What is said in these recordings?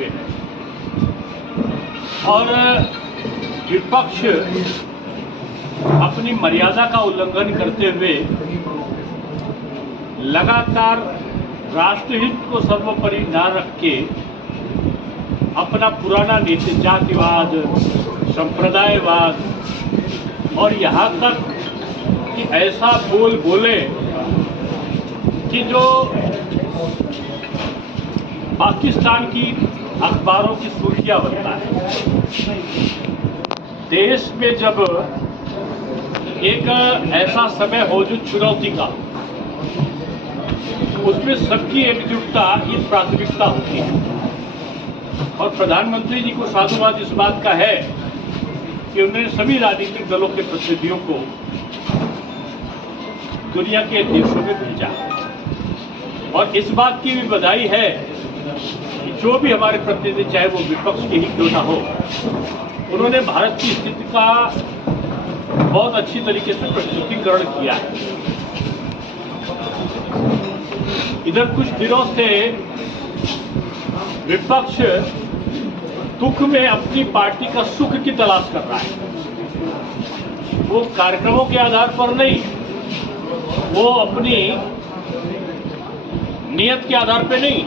हुए हैं और विपक्ष अपनी मर्यादा का उल्लंघन करते हुए लगातार राष्ट्रहित को सर्वोपरि न रख के अपना पुराना नीति जातिवाद, संप्रदायवाद और यहाँ तक कि ऐसा बोल बोले कि जो पाकिस्तान की अखबारों की सुर्खियां बनता है। देश में जब एक ऐसा समय हो जो चुनौती का, उसमें सबकी एकजुटता ये प्राथमिकता होती है और प्रधानमंत्री जी को साधुवाद इस बात का है कि उन्होंने सभी राजनीतिक दलों के प्रतिनिधियों को दुनिया के देशों में भेजा और इस बात की भी बधाई है कि जो भी हमारे प्रतिनिधि, चाहे वो विपक्ष के ही क्यों ना हो, उन्होंने भारत की स्थिति का बहुत अच्छी तरीके से प्रस्तुतिकरण किया है। इधर कुछ दिनों से विपक्ष दुख में अपनी पार्टी का सुख की तलाश कर रहा है। वो कार्यक्रमों के आधार पर नहीं, वो अपनी नियत के आधार पे नहीं,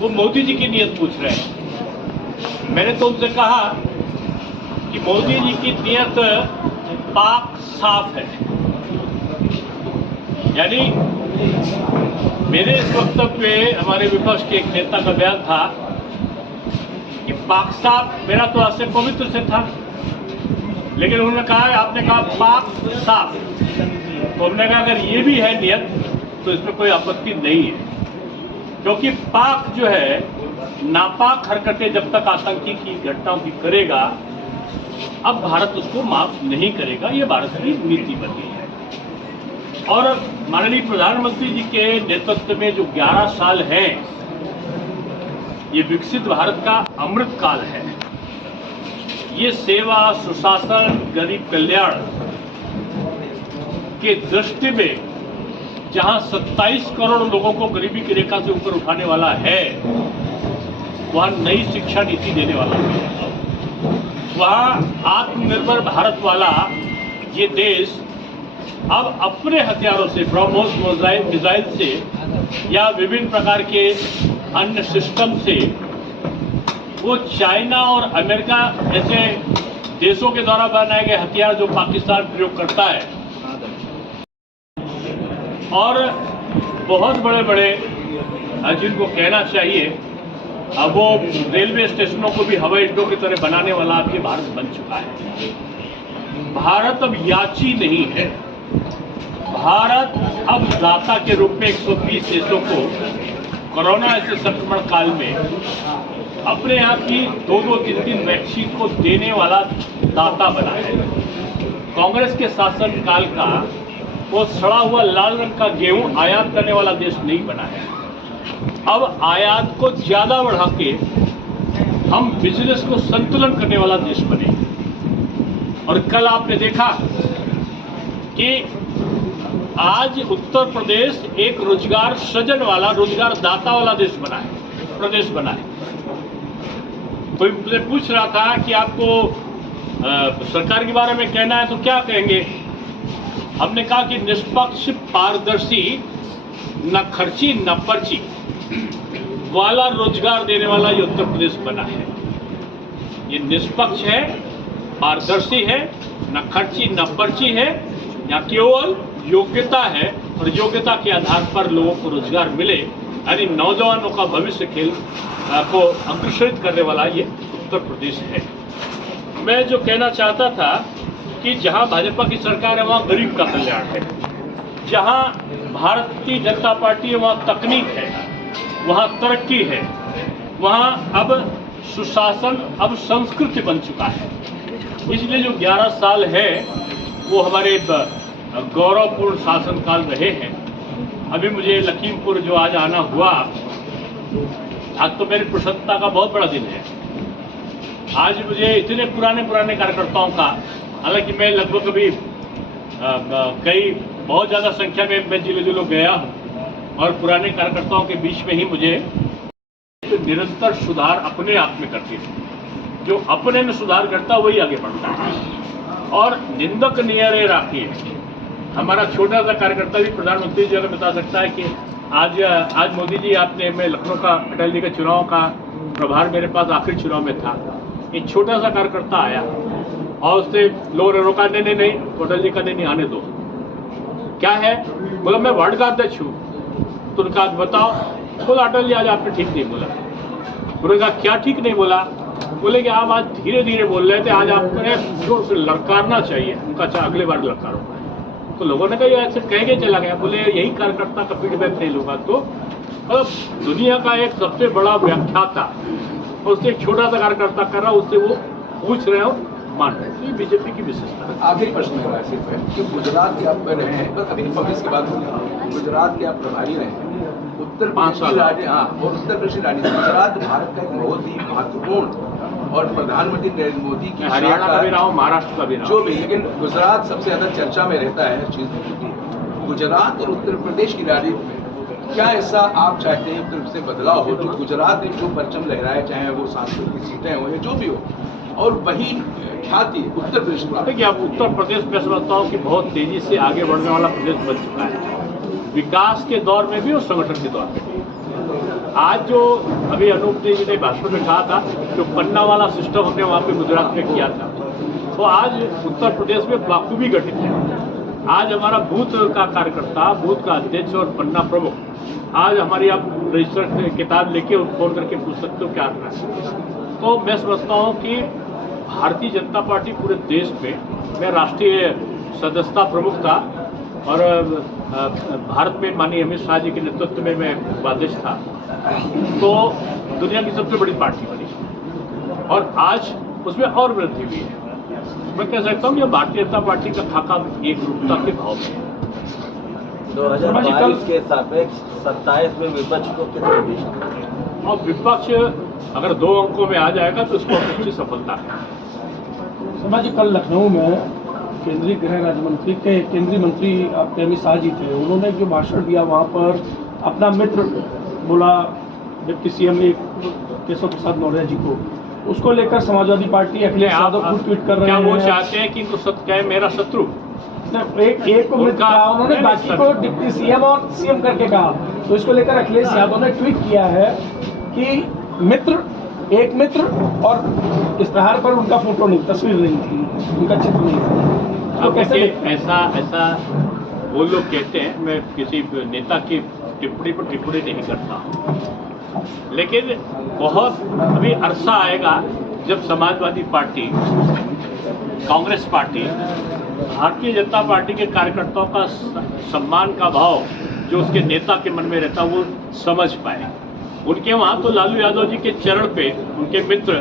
वो मोदी जी की नियत पूछ रहे हैं। मैंने तो उनसे कहा कि मोदी जी की नियत पाक साफ है, यानी मेरे इस वक्तव्य पे हमारे विपक्ष के एक नेता का बयान था कि पाक साफ, मेरा तो आज से पवित्र से था, लेकिन उन्होंने कहा, आपने कहा पाक साफ, तो हमने कहा अगर ये भी है नियत तो इसमें कोई आपत्ति नहीं है, क्योंकि पाक जो है नापाक हरकतें जब तक आतंकी की घटनाओं की करेगा, अब भारत उसको माफ नहीं करेगा। ये भारत की नीति बनी है और माननीय प्रधानमंत्री जी के नेतृत्व में जो 11 साल हैं, ये विकसित भारत का अमृत काल है। ये सेवा, सुशासन, गरीब कल्याण के दृष्टि में जहां 27 करोड़ लोगों को गरीबी की रेखा से ऊपर उठाने वाला है, वहां नई शिक्षा नीति देने वाला है, वहां आत्मनिर्भर भारत वाला ये देश अब अपने हथियारों से, ब्रह्मोस मिसाइल से या विभिन्न प्रकार के अन्य सिस्टम से, वो चाइना और अमेरिका जैसे देशों के द्वारा बनाए गए हथियार जो पाकिस्तान प्रयोग करता है, और बहुत बड़े बड़े जिनको कहना चाहिए, अब वो रेलवे स्टेशनों को भी हवाई अड्डों की तरह बनाने वाला अब ये भारत बन चुका है। भारत अब याची नहीं है, भारत अब दाता के रूप में 120 देशों को कोरोना ऐसे संक्रमण काल में अपने यहाँ की 2-3 वैक्सीन को देने वाला दाता बना है। कांग्रेस के शासन काल का वो सड़ा हुआ लाल रंग का गेहूं आयात करने वाला देश नहीं बना है। अब आयात को ज्यादा बढ़ा के हम बिजनेस को संतुलन करने वाला देश बने। और कल आपने देखा कि आज उत्तर प्रदेश एक रोजगार सृजन वाला, रोजगार दाता वाला देश बना है, प्रदेश बना है। कोई मुझे पूछ रहा था कि आपको सरकार के बारे में कहना है तो क्या कहेंगे? हमने कहा कि निष्पक्ष, पारदर्शी, न खर्ची न पर्ची वाला रोजगार देने वाला ये उत्तर प्रदेश बना है। ये निष्पक्ष है, पारदर्शी है, न खर्ची न पर्ची है, यहाँ केवल योग्यता है और योग्यता के आधार पर लोगों को रोजगार मिले, यानी नौजवानों का भविष्य खेल को अग्रसरित करने वाला ये उत्तर प्रदेश है। मैं जो कहना चाहता था कि जहां भाजपा की सरकार है वहां गरीब का कल्याण है, जहां भारतीय जनता पार्टी है वहां तकनीक है, वहां तरक्की है, वहां अब सुशासन, अब संस्कृति बन चुका है। इसलिए जो 11 साल है वो हमारे गौरवपूर्ण शासनकाल रहे हैं। अभी मुझे लखीमपुर जो आज आना हुआ, आज तो मेरी प्रसन्नता का बहुत बड़ा दिन है। आज मुझे इतने पुराने कार्यकर्ताओं का, हालांकि मैं लगभग अभी कई बहुत ज़्यादा संख्या में मैं जिले जिलों गया हूँ और पुराने कार्यकर्ताओं के बीच में ही मुझे एक निरंतर सुधार अपने आप में करती है। जो अपने में सुधार करता है वही आगे बढ़ता है। और निंदक नियरे राखिए, हमारा छोटा सा कार्यकर्ता भी प्रधानमंत्री जी अगर बता सकता है कि आज मोदी जी आपने, मैं लखनऊ का अटल जी के चुनाव का प्रभार मेरे पास आखिरी चुनाव में था, एक छोटा सा कार्यकर्ता आया और उससे लोगों ने रोका, नहीं अटल जी का नहीं आने दो। क्या है? बोला मैं वार्ड का अध्यक्ष हूँ। तो उनका बताओ, बोला अटल जी आज आपने ठीक नहीं बोला। उन्होंने कहा क्या ठीक नहीं बोला? बोले कि आप आज धीरे धीरे बोल रहे थे, आज आपने जोर से लड़कारना चाहिए। उनका अच्छा अगले बार लड़कारो। तो लोगों ने कहा ऐसे कह के चला गया। बोले यही कार्यकर्ता का फीडबैक नहीं लूंगा तो मतलब दुनिया का एक सबसे बड़ा व्याख्याता और उससे एक छोटा सा कार्यकर्ता कर रहा, उससे वो पूछ रहे हो मान रहे हैं। ये बीजेपी की विशेषता है। आखिरी प्रश्न मेरा सिर्फ है कि गुजरात के आप रहे हैं, बस अभी कांग्रेस की बात होगी, गुजरात के आप प्रभारी रहे हैं, उत्तर प्रदेश की राज्य और उत्तर प्रदेश की राजनीति, गुजरात भारत का एक बहुत ही महत्वपूर्ण और प्रधानमंत्री नरेंद्र मोदी की हरियाणा का भी रहा हूँ, महाराष्ट्र का भी रहा जो भी, लेकिन गुजरात सबसे ज्यादा चर्चा में रहता है चीज की। गुजरात और उत्तर प्रदेश की राजनीति में क्या ऐसा आप चाहते हैं उत्तर से बदलाव हो, जो गुजरात में जो परचम लहराए, चाहे वो सांसद की सीटें हो या जो भी हो, और वही ख्याति उत्तर प्रदेश में? देखिए, अब उत्तर प्रदेश में समझता हूँ कि बहुत तेजी से आगे बढ़ने वाला प्रदेश बन चुका है, विकास के दौर में भी और संगठन के दौर में भी। आज जो अभी अनूप जी ने भाषण में कहा था, जो पन्ना वाला सिस्टम हमने वहाँ पे गुजरात में किया था, तो आज उत्तर प्रदेश में बाखूबी गठित है। आज हमारा बूथ का कार्यकर्ता, बूथ का अध्यक्ष और पन्ना प्रमुख, आज हमारी आप रजिस्टर किताब लेके फोन करके पूछ सकते हो क्या करना है। तो मैं समझता हूँ कि भारतीय जनता पार्टी पूरे देश में, मैं राष्ट्रीय सदस्यता प्रमुख था और भारत में माननीय अमित शाह जी के नेतृत्व में मैं उपाध्यक्ष था, तो दुनिया की सबसे बड़ी पार्टी बनी और आज उसमें और वृद्धि हुई है। मैं कह सकता हूँ कि भारतीय जनता पार्टी का खाका एक रूपता के भाव में है। 2022 के सापेक्ष 27 में विपक्ष को कितने देश? और विपक्ष अगर 2 अंकों में आ जाएगा तो उसको अच्छी सफलता है। शर्मा जी, कल लखनऊ में केंद्रीय गृह राज्य मंत्री केंद्रीय मंत्री आपके अमित शाह जी थे, उन्होंने जो भाषण दिया वहाँ पर अपना मित्र बोला डिप्टी सीएम केशव प्रसाद मौर्य जी को, उसको लेकर समाजवादी पार्टी अखिलेश यादव खुद ट्वीट कर रहे हैं। क्या वो चाहते हैं कि इनको कहे मेरा शत्रु? एक को मित्र कहा उन्होंने, बाकी को डिप्टी सीएम और सीएम करके कहा। तो इसको लेकर अखिलेश यादव ने ट्वीट किया है कि मित्र, एक मित्र, और इश्तेहार पर उनका फोटो नहीं, तस्वीर नहीं थी, उनका चित्र नहीं था। तो कैसे ऐसा वो लोग कहते हैं। मैं किसी नेता की टिप्पणी पर टिप्पणी नहीं करता, लेकिन बहुत अभी अरसा आएगा जब Samajwadi party, Congress party, Bharatiya Janata party के कार्यकर्ताओं का सम्मान का भाव जो उसके नेता के मन में रहता वो समझ पाए। उनके वहाँ तो लालू यादव जी के चरण पे उनके मित्र